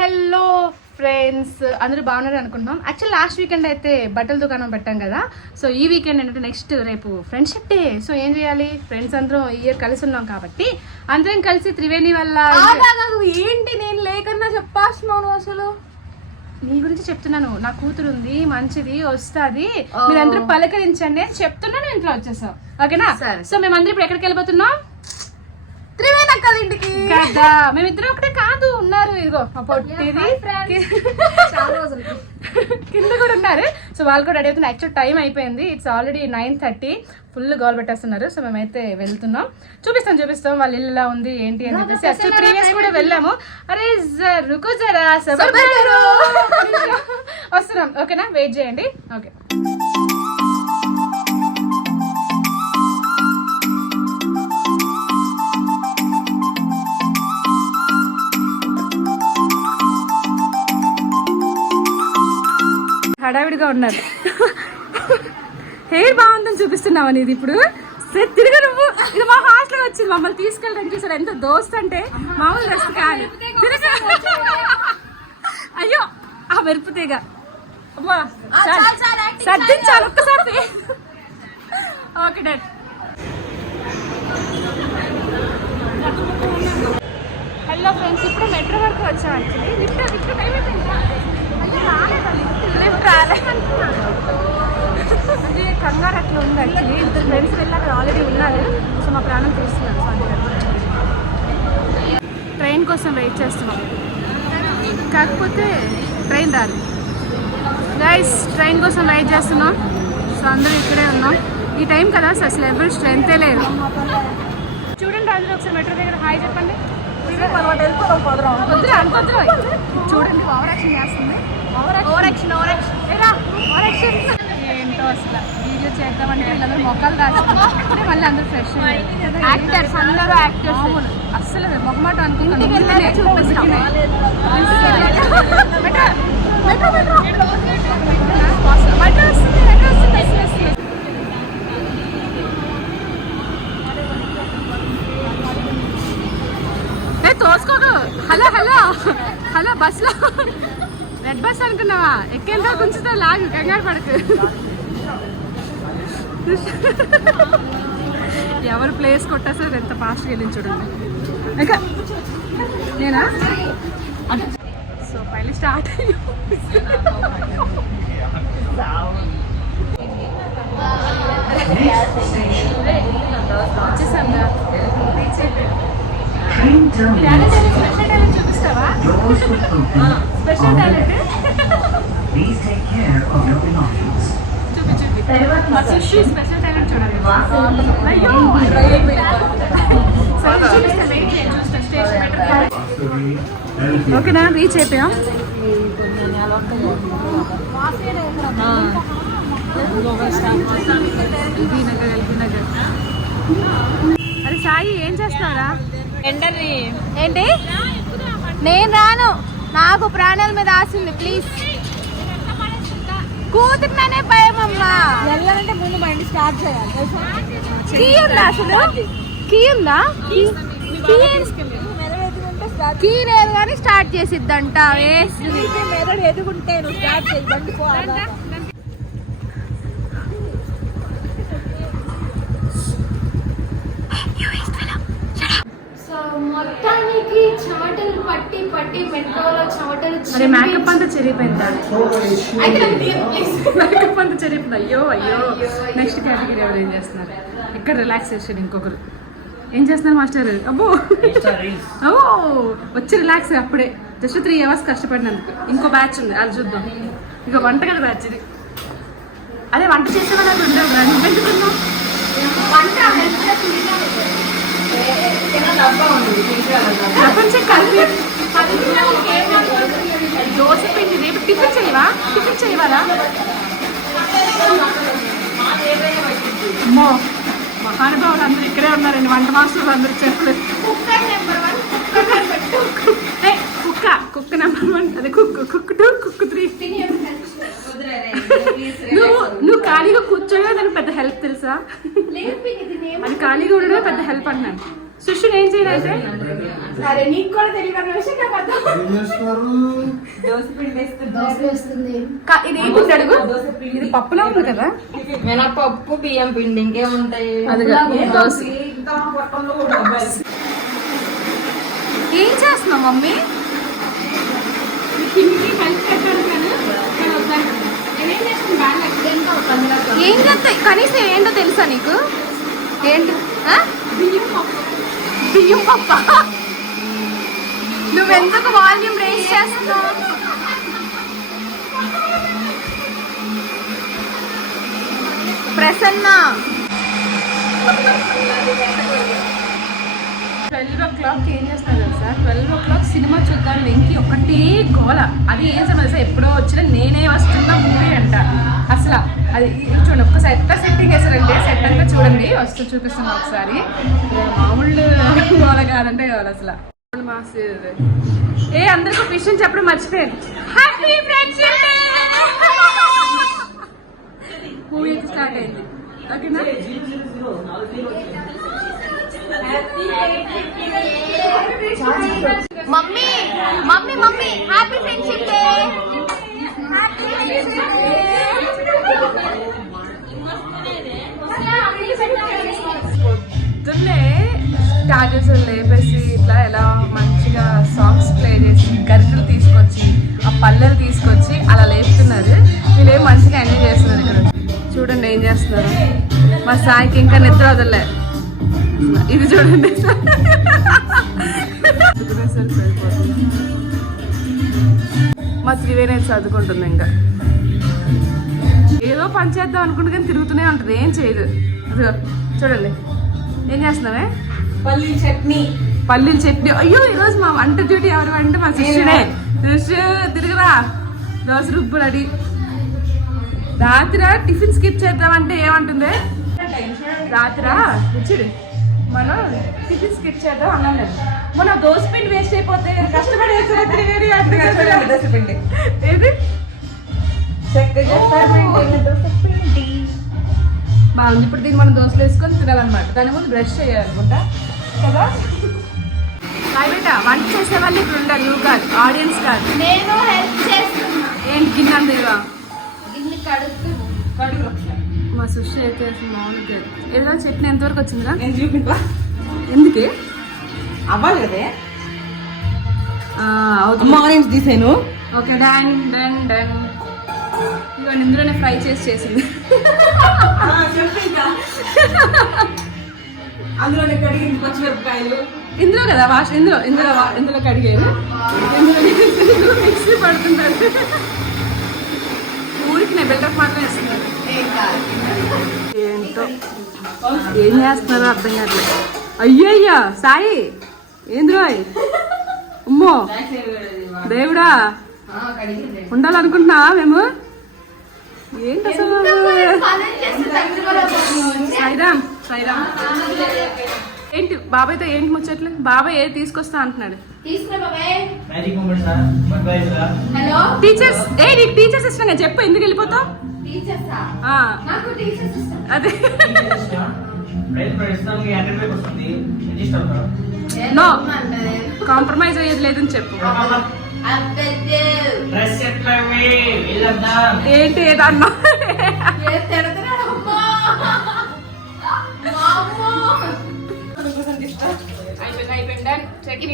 Hello friends, అందరూ బాగున్నారు అనుకుంటున్నాం. యాక్చువల్ లాస్ట్ వీకెండ్ అయితే బట్టల దుకాణం పెట్టాం కదా. సో ఈ వీకెండ్ ఏంటంటే నెక్స్ట్ రేపు ఫ్రెండ్షిప్ డే. సో ఏం చేయాలి, ఫ్రెండ్స్ అందరం ఈ ఇయర్ కలిసి ఉన్నాం కాబట్టి అందరం కలిసి త్రివేణి వల్ల ఏంటి నేను లేకన్నా చెప్పాల్సినాను. అసలు నీ గురించి చెప్తున్నాను. నా కూతురు ఉంది, మంచిది, వస్తుంది, మీరందరూ పలకరించండి అని చెప్తున్నాను. ఇంట్లో వచ్చేసాం, ఓకేనా? సో మేమందరం ఇప్పుడు ఎక్కడికి వెళ్ళిపోతున్నాం? త్రివేణి అక్కల ఇంటికి కదా. మేమిద్దరం ఒకటే కాదు, ఉన్నారు, ఇదిగో పొట్టిది కింద కూడా ఉన్నారు. సో వాళ్ళు కూడా రెడీ అవుతున్నారు. యాక్చువల్ టైం అయిపోయింది, ఇట్స్ ఆల్రెడీ 9:30. ఫుల్ గోల్ పెట్టేస్తున్నారు. సో మేమైతే వెళ్తున్నాం. చూపిస్తాం వాళ్ళ ఇల్లు ఎలా ఉంది ఏంటి అని చెప్పేసి. యాక్చువల్ ప్రీవియస్ కూడా వెళ్ళాము. అరే రుకో జరా వస్తున్నాం, ఓకేనా? వెయిట్ చేయండి. ఓకే, హడావిడిగా ఉన్నారు. హెయిర్ బాగుందని చూపిస్తున్నావు ఇది. ఇప్పుడు తిరిగి నువ్వు ఇది మా హాస్టల్ వచ్చింది, మమ్మల్ని తీసుకెళ్ళడానికి. చూసారు ఎంత దోస్త్ అంటే, మామూలు దోస్త్ కాదు. అయ్యో ఆ మెరుపు తీగ సర్దించాలి ఒక్కసారి. Okay dad. హలో ఫ్రెండ్స్, ఇప్పుడు మెట్రో వరకు వచ్చాం. యాక్చువల్లీ లిఫ్ట్ టైం అయిపోయింది. అంటే కంగారు అట్లా ఉంది. యాక్చువల్లీ ఇద్దరు ఫ్రెండ్స్ వెళ్ళాక ఆల్రెడీ ఉన్నారు. సో మా ప్రాణం తీస్తున్నారు. ట్రైన్ కోసం వెయిట్ చేస్తున్నాం, కాకపోతే ట్రైన్ రాదు. గైస్ ట్రైన్ కోసం వెయిట్ చేస్తున్నాం. సో అందరూ ఇక్కడే ఉన్నాం. ఈ టైం కదా, సో అసలు ఎవరు స్ట్రెంతే లేదు. చూడండి అందరూ ఒకసారి మెట్రో దగ్గర హాయ్ చెప్పండి. చూడండి ఓవర్ యాక్షన్ చేస్తుంది. ఏంటో అసలు వీడియో చేద్దామంటే వీళ్ళందరూ మొక్కలు రాసుకుంటే మళ్ళీ అందరూ ఫ్రెష్ యాక్టర్స్, అందరూ యాక్టర్స్. అస్సలు మొహమాట అనుకుంటున్నాను. తోసుకోదు. హలో హలో హలో, బస్లో రెడ్ బస్ అనుకున్నావా? ఎక్కేందుకు కొంచెం లాగు, కంగారు పడకు. ఎవరు ప్లేస్ కొట్టేస్తారు ఎంత ఫాస్ట్గా వెళ్ళింది చూడండి. ఇంకా నేనా? సో ఫైనల్ స్టార్ట్ వచ్చేసాం. స్పెషల్ టాలెంట్ చూపిస్తావా? స్పెషల్ టాలెంట్ చూపి స్పెషల్ టాలెంట్ చూడండి. ఓకేనా? రీచ్ అయిపోయాం. అరే సాయి ఏం చేస్తున్నారా? ఏంటి? నేను రాను, నాకు ప్రాణాల మీద ఆశింది. ప్లీజ్ కూతురునే భయం అమ్మా. వెళ్ళాలంటే ముందు బండి స్టార్ట్ చేయాలి. కీ ఉందా? అసలు కీ ఉందా? కీ లేదు కానీ స్టార్ట్ చేసిద్దంట. మెదడు ఎదుగుంటే నువ్వు స్టార్ట్ చేయి బండి. మొత్తానికి చెమటలు పట్టి మెట్రోలో చెమటలు. మరి మేకప్ అంతా చెరిగిపోయిందా? మేకప్ అంతా చెరిగిపోయింది. అయ్యో అయ్యో. నెక్స్ట్ కేటగిరీ ఎవరు ఏం చేస్తున్నారు? ఇక్కడ రిలాక్సేషన్. ఇంకొకరు ఏం చేస్తున్నారు మాస్టర్? అబ్బో వచ్చి రిలాక్స్ అప్పుడే. Just 3 hours కష్టపడినందుకు. ఇంకో బ్యాచ్ ఉంది, అది చూద్దాం. ఇక వంటగది బ్యాచ్ ఇది. అదే వంట చేసేవాళ్ళు ఉండవు. నువ్వెందుకున్నావు? ప్రపంచం కలిపి దోశ పిండి. రేపు టిఫిన్ చేయవాలా? అమ్మో మహానుభావులు అందరూ ఇక్కడే ఉన్నారండి. వంట మాస్టర్లు అందరూ చెట్లు. కుక్క నెంబర్ 1, అదే కుక్ 2, కుక్ 3. నువ్వు ఖాళీగా కూర్చోగా దానికి పెద్ద హెల్ప్ తెలుసా? అది ఖాళీగా ఉండడమే పెద్ద హెల్ప్ అంటున్నాను. సుష్యుని ఏం చేయలేదు సరే నీకు కూడా తెలియదు విషయం నాకు అర్థం. ఇది ఏంటి అడుగు ఇది పప్పులా ఉంది కదా మినపప్పు బియ్యం పిండి ఇంకేముంటాయి అదిగా దోశ ఏం చేస్తున్నావు మమ్మీ ఏం చేస్తా కనీసం ఏంటో తెలుసా నీకు ఏంటి ఆ? బియ్యం పప్ప నువ్వెందుకు వాల్యూమ్ రేస్ చేస్తున్నావు ప్రసన్న 12 o'clock ఏం చేస్తాను తెలుసా 12 o'clock సినిమా చూద్దాం వెంకి ఒకటే గోల అది ఏం సమస్య ఎప్పుడో వచ్చినా నేనే వస్తున్నా మూవీ అంట అసలు అది చూడండి ఒక్కసారి ఎట్లా సెట్టింగ్ వేసారంటే సెట్ అంతా చూడండి వస్తూ చూపిస్తున్నా ఒకసారి మామూలు గోల కాదంటే గోల అసలు ఏ అందరికీ విషయం చెప్పడం మర్చిపోయాను హ్యాపీ ఫ్రెండ్షిప్ మూవీ స్టార్ట్ అయింది ఓకేనా mummy mummy mummy happy friendship day పొద్దున్నే స్టార్టర్స్ లేపేసి ఇట్లా ఎలా మంచిగా సాంగ్స్ ప్లే చేసి గరిటెలు తీసుకొచ్చి ఆ పల్లెలు తీసుకొచ్చి అలా లేపుతున్నారు వీళ్ళేం మంచిగా ఎంజాయ్ చేస్తున్నారు ఇక్కడ చూడండి ఏం చేస్తున్నారు మా సాయికి ఇంకా నిద్ర వదలలే ఇది చూడండి మా త్రివేణి చదువుకుంటుంది ఇంకా ఏదో పని చేద్దాం అనుకుంటే కానీ తిరుగుతూనే ఉంటుంది ఏం చేయదు ఇదిగో చూడండి ఏం చేస్తున్నావే పల్లీల చట్నీ అయ్యో ఈరోజు మా వంట డ్యూటీ ఎవరు అంటే మా శిష్యుడే తిరుగురా దోశ రుబ్బు రెడీ రాత్రి టిఫిన్ స్కిప్ చేద్దామంటే ఏమంటుంది రాత్రా వచ్చి మనం టిఫిన్ స్కిప్ చేద్దాం అన్నాను మన దోశ పిండి వేస్ట్ అయిపోతే కష్టపడి ఏది బాగుంది ఇప్పుడు దీన్ని మనం దోశలు వేసుకొని తినాలన్నమాట దాని ముందు బ్రష్ చేయాలనుకుంటా కదా బయట వంట చేసే వాళ్ళు ఇప్పుడు ఉండాలి నువ్వు కాదు ఆడియన్స్ కాదు నేను హెల్ప్ చేస్తున్నా ఏంటి గిన్నె అందిగా గిన్నె కడుగు మా సుషి అయితే అసలు మామూలు కాదు ఏదైనా చట్నీ ఎంతవరకు వచ్చిందిరా నేను చూపించా ఎందుకే అవ్వాలి కదే అవుతుంది ఆరెంజ్ తీసాను ఓకే డన్ డన్ డన్ ఇవన్నీ ఇందులోనే ఫ్రై చేసింది అందులోనే కడిగింది పచ్చిమిరపకాయలు ఇందులో కదా వాష్ ఇందులో కడిగారు ఇందులో మిక్సీ పడుతుంటారు ఊరికి నేను బిల్డప్ మాత్రం ఇస్తున్నారు ఏంటో ఏం చేస్తున్నారో అర్థం కావట్లేదు అయ్యయ్యా సాయి ఏంద్రో అమ్మో దేవుడా ఉండాలనుకుంటున్నా మేము ఏంటి అసలు సాయిరామ్ సాయిరామ్ ఏంటి బాబాయ్తో ఏంటి ముచ్చట్లు బాబాయ్ ఏది తీసుకొస్తా అంటున్నాడు హలో టీచర్స్ నీకు టీచర్స్ ఇష్టంగా చెప్పు ఎందుకు వెళ్ళిపోతావు అదే నో కాంప్రమైజ్ అయ్యేది లేదని చెప్పు ఏంటి ఏదన్నా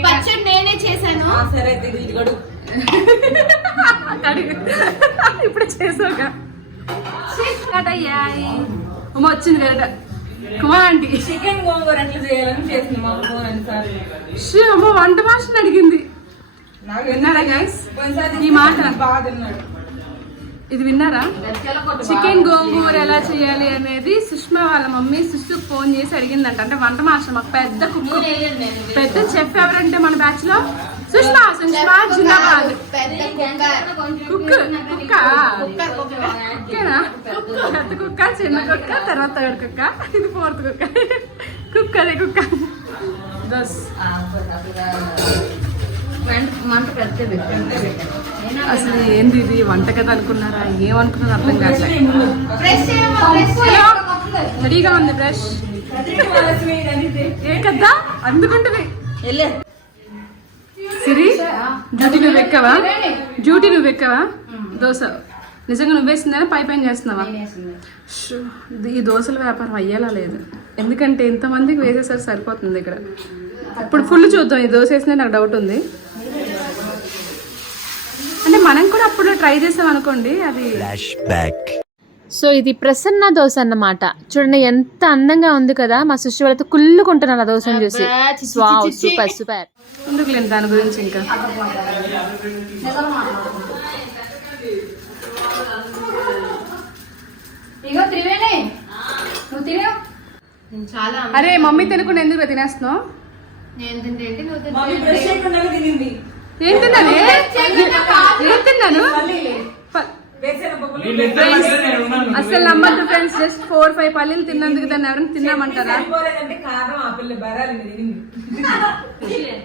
పచ్చడి నేనే చేశాను సరే అయితే ఇది గడుగు ఇప్పుడు చేసావుగా అమ్మ వచ్చింది కదా కుమా ఆంటీ చికెన్ గోంగూర ఎట్లా చేయాలని చేసింది మా అమ్మ వంట మాస్టర్ అడిగింది విన్నారా గైస్ ఈ మాట బాగా తిన్నాడు ఇది విన్నారా చికెన్ గోంగూర ఎలా చేయాలి అనేది సుష్మా వాళ్ళ మమ్మీ సుష్కు ఫోన్ చేసి అడిగిందంట అంటే వంట మాస్టర్ మాకు పెద్ద కుక్ పెద్ద చెఫ్ ఎవరంటే మన బ్యాచ్ లో సుష్మా జిందాబాద్ కుక్ కుక్కేనా పెద్ద కుక్క చిన్న కుక్క తర్వాత థర్డ్ కుక్క ఇది ఫోర్త్ కుక్క కుక్క అదే కుక్క దస్ మంట పెద్ద అసలు ఏంది ఇది వంట కదా అనుకున్నారా ఏమనుకున్నారు అర్థం కావట్లేదు రెడీగా ఉంది బ్రష్ ఏ కదా అందుకుంటుంది సిరి డ్యూటీ నువ్వు ఎక్కవా దోశ నిజంగా నువ్వేసిందని పైన చేస్తున్నావా షూ, ఈ దోశల వ్యాపారం అయ్యేలా లేదు. ఎందుకంటే ఇంతమందికి వేసేసరికి సరిపోతుంది ఇక్కడ. ఇప్పుడు ఫుల్ చూద్దాం. ఈ దోశ వేసిందే నాకు డౌట్ ఉంది. అంటే మనం కూడా అప్పుడు ట్రై చేసాం అనుకోండి అది. సో ఇది ప్రసన్న దోశ అన్నమాట. చూడండి ఎంత అందంగా ఉంది కదా. మా సుష్టి వాళ్ళతో కుళ్ళుకుంటున్నారు ఆ దోశను చూసి. Wow, super super. ఎందుకు లేని దాని గురించి ఇంకా అరే మమ్మీ తినకుండా ఎందుకు తినేస్తున్నావు? ఏం తిన్నాను ఏం తిన్నాను అసలు నమ్మద్దు ఫ్రెండ్స్. జస్ట్ 4-5 పల్లీలు తిన్నందుకు దాన్ని ఎవరైనా తిన్నామంటారా?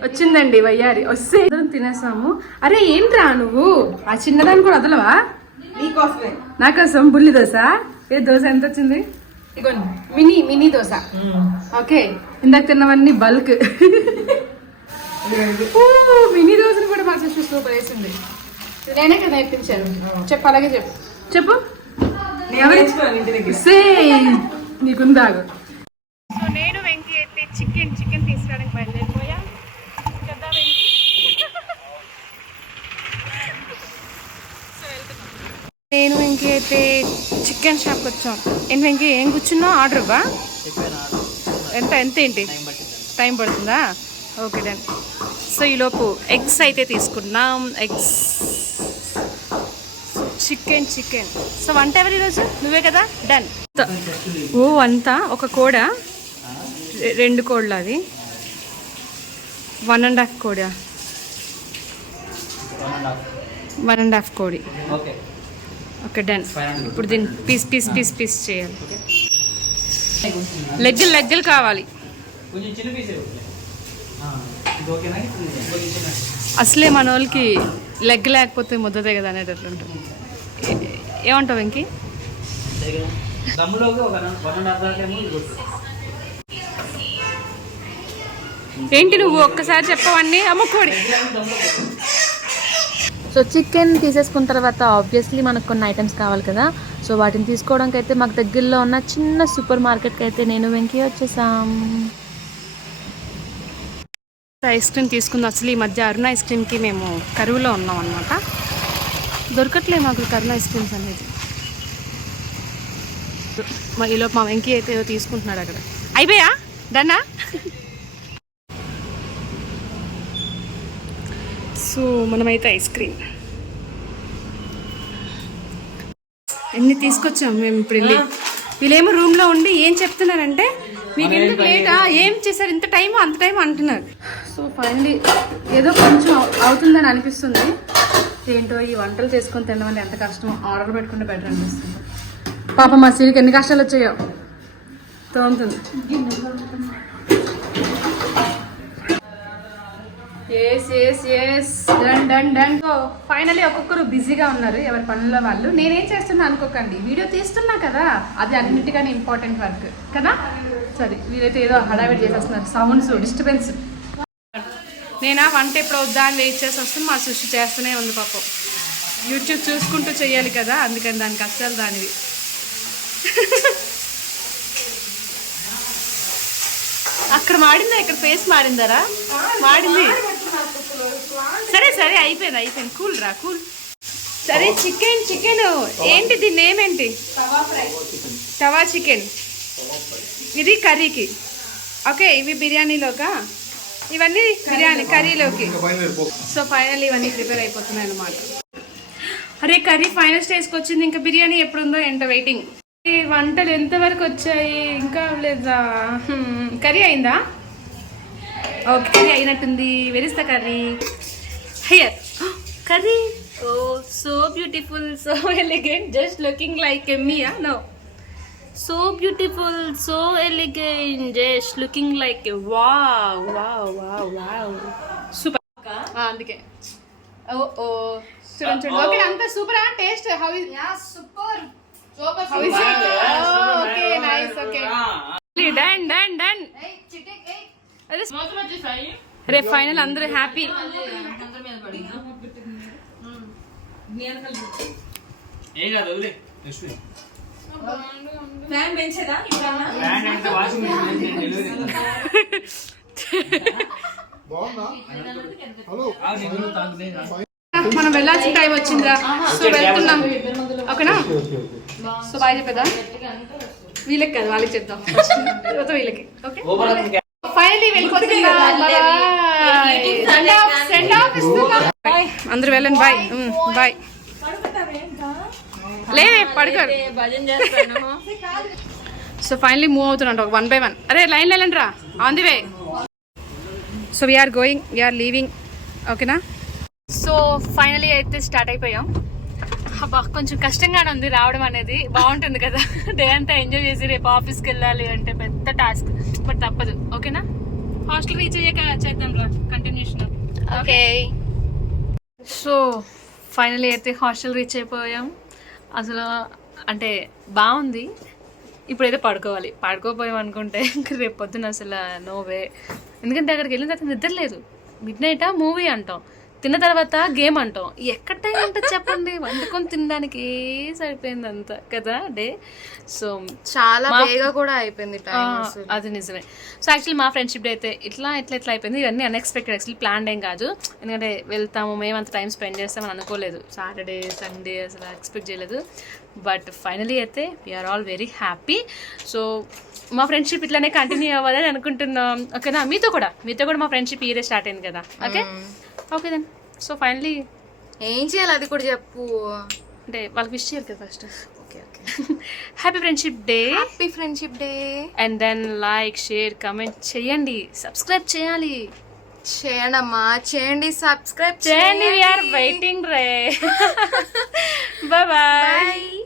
వచ్చిందండి వయ్యారి వస్తే తినేసాము. అరే ఏంట్రా నువ్వు ఆ చిన్నదాన్ని కూడా వదలవా? నాకోసం బుల్లి దోశ. ఏ దోశ ఎంత వచ్చింది? మినీ దోశ. ఓకే, ఇందాక తిన్నవన్నీ బల్క్. మినీ దోశను కూడా మా సిస్టర్ సూపర్ వేసింది. నేనే కదా నేర్పించాను. చెప్పు, అలాగే చెప్పు. నీకుందాగు. సో నేను వెంకీ అయితే చికెన్ తీసుకురావడానికి బయలుదేరిపోయా కదా వెంకీ. నేను వెంకీ అయితే చికెన్ షాప్కి వచ్చాం. ఏంటి వెంకీ ఏం కూర్చున్నావు? ఆర్డర్ ఇవ్వా? ఎంత ఏంటి టైం పడుతుందా? Okay done. సో ఈలోపు ఎగ్స్ అయితే తీసుకున్నాం. Eggs, chicken. సో వంట ఎవరు ఈరోజు? నువ్వే కదా. డన్. ఓ అంతా ఒక కోడ, 2 కోళ్ళు, అది 1.5 కోడా? 1.5 కోడి. Okay done. ఇప్పుడు దీన్ని పీస్ చేయాలి. లెగ్గలు కావాలి. అసలే మన వాళ్ళకి లెగ్ లేకపోతే ముద్దదే కదా అనేటట్లు ఉంటుంది. ఏమంటావు వెంకీ? ఏంటి నువ్వు ఒక్కసారి చెప్పవన్నీ? అమ్ముకోడి. సో చికెన్ తీసేసుకున్న తర్వాత ఆబ్వియస్లీ మనకు కొన్ని ఐటమ్స్ కావాలి కదా. సో వాటిని తీసుకోవడానికి అయితే మాకు దగ్గరలో ఉన్న చిన్న సూపర్ మార్కెట్కి అయితే నేను వెంకీ వచ్చేసాం. ఐస్ క్రీమ్ తీసుకుంది. అసలు ఈ మధ్య అరుణ ఐస్ క్రీమ్కి మేము కరువులో ఉన్నాం అనమాట. దొరకట్లేదు మాకు కరుణ ఐస్ క్రీమ్స్ అనేది. ఈలోపు మా వెంకీ అయితే ఏదో తీసుకుంటున్నాడు అక్కడ. అయిపోయా? డన్నా? సో మనమైతే ఐస్ క్రీమ్ ఎన్ని తీసుకొచ్చాము మేము ఇప్పుడు వెళ్ళి. వీళ్ళేమో రూమ్లో ఉండి ఏం చెప్తున్నారంటే, మీకు ఎందుకు లేటా, ఏం చేశారు ఇంత టైం అంత టైం అంటున్నారు. సో ఫైనలీ ఏదో కొంచెం అవుతుందని అనిపిస్తుంది. ఏంటో ఈ వంటలు చేసుకొని తినడం వల్ల ఎంత కష్టమో. ఆర్డర్ పెట్టుకుంటే బెటర్ అనిపిస్తుంది. పాప మా సీరికి ఎన్ని కష్టాలు వచ్చాయో తోముతుంది. డన్. సో ఫైనలీ ఒక్కొక్కరు బిజీగా ఉన్నారు ఎవరి పనుల్లో వాళ్ళు. నేనేం చేస్తున్నా అనుకోకండి, వీడియో తీస్తున్నా కదా, అది అన్నిటికన్నా ఇంపార్టెంట్ వర్క్ కదా. సరే వీరైతే ఏదో హడావిడి చేసేస్తున్నారు. Sounds disturbance. నేనా వంట ఎప్పుడు వద్దా అని వెయిట్ చేసి వస్తుంది. మా సృష్టి చేస్తూనే ఉంది పాపం. యూట్యూబ్ చూసుకుంటూ చేయాలి కదా, అందుకని దాని కష్టాలు దానివి. అక్కడ మాడిందా? ఇక్కడ ఫేస్ మారిందరా? మాడింది. సరే అయిపోయింది. కూల్. సరే చికెన్ ఏంటి? దీని నేమ్ ఏంటి? తవా చికెన్. ఇది కర్రీకి. ఓకే, ఇవి బిర్యానీలోకా? ఇవన్నీ బిర్యానీ కర్రీలోకి. సో ఫైనల్ ఇవన్నీ ప్రిపేర్ అయిపోతున్నాయి అన్నమాట. అరే కర్రీ ఫైనల్ స్టేజ్కి వచ్చింది. ఇంకా బిర్యానీ ఎప్పుడుందో ఏంటో వెయిటింగ్. ఈ వంటలు ఎంతవరకు వచ్చాయి? ఇంకా లేదా? కర్రీ అయిందా? ఓకే, కర్రీ అయినట్టుంది. Where is the curry? Here. Curry. Oh so beautiful, so elegant, just looking like ఎమ్మీయా? No, so beautiful, so elegant, just looking like wow super. అందుకే ఓ చూడండి. ఓకే అంతా సూపరా? Taste how is? Super. How is it? Oh, okay, nice, okay. Done done done. రేపు final అందరూ happy. Fan పెంచేదా మనం వెళ్ళాల్సిన టైం వచ్చిందిరా. సో వెళ్తున్నాం, ఓకేనా? సో బాయ్ చెప్పేదా? వీళ్ళకి కదా, వాళ్ళకి చెప్తాం తర్వాత వీళ్ళకి. ఓకే, ఫైనలీ వెళ్ళిపోతున్నా. సెండ్ ఆఫ్ ఇస్తున్నా. అందరూ వెళ్ళండి. Bye bye. లేదే పడుకోరు. సో ఫైనలీ మూవ్ అవుతున్నా ఒక 1 by 1. అరే లైన్ వెళ్ళండి రా, on the way. So we are going, we are leaving, ఓకేనా? సో ఫైనలీ అయితే స్టార్ట్ అయిపోయాం. అబ్బా కొంచెం కష్టంగానే ఉంది రావడం అనేది. బాగుంటుంది కదా, డే అంతా ఎంజాయ్ చేసి రేపు ఆఫీస్కి వెళ్ళాలి అంటే పెద్ద టాస్క్, బట్ తప్పదు. ఓకేనా? హాస్టల్ రీచ్ అయ్యాక చేద్దాం రా కంటిన్యూషన్. ఓకే. సో ఫైనలీ అయితే హాస్టల్ రీచ్ అయిపోయాం. అసలు అంటే బాగుంది. ఇప్పుడైతే పడుకోపోయాం అనుకుంటే ఇంకా రేపు పొద్దున అసలు నోవే. ఎందుకంటే అక్కడికి వెళ్ళిన తర్వాత నిద్ర లేదు. మిడ్ నైట్ మూవీ అంటాం, తిన్న తర్వాత గేమ్ అంటాం. ఎక్కడ టైం ఉంటుంది చెప్పండి? వండుకొని తినడానికి సరిపోయింది అంతా కదా డే. సో చాలా వేగంగా కూడా అయిపోయింది టైం. అది నిజమే. సో యాక్చువల్లీ మా ఫ్రెండ్షిప్ డే అయితే ఇట్లా అయిపోయింది. ఇవన్నీ అన్ఎక్స్పెక్టెడ్, యాక్చువల్లీ ప్లాన్ ఏం కాదు. ఎందుకంటే వెళ్తాము మేము అంత టైం స్పెండ్ చేస్తామని అనుకోలేదు. సాటర్డే సండే అసలు ఎక్స్పెక్ట్ చేయలేదు. బట్ ఫైనలీ అయితే we are all very happy. So మా ఫ్రెండ్షిప్ ఇట్లానే కంటిన్యూ అవ్వాలని అనుకుంటున్నాం. ఓకేనా? మీతో కూడా మా ఫ్రెండ్షిప్ ఈరే స్టార్ట్ అయింది కదా. Okay then. సో ఫైనలీ ఏం చేయాలి అది కూడా చెప్పు. అంటే వాళ్ళకి విష్ చేయాలి కదా first. Happy friendship day. Happy friendship day. And then like, share, comment చేయండి. సబ్స్క్రైబ్ చేయాలి. చేయండమ్మా, చేయండి, సబ్స్క్రైబ్ చేయండి. వీఆర్ వెయిటింగ్ రే. Bye bye.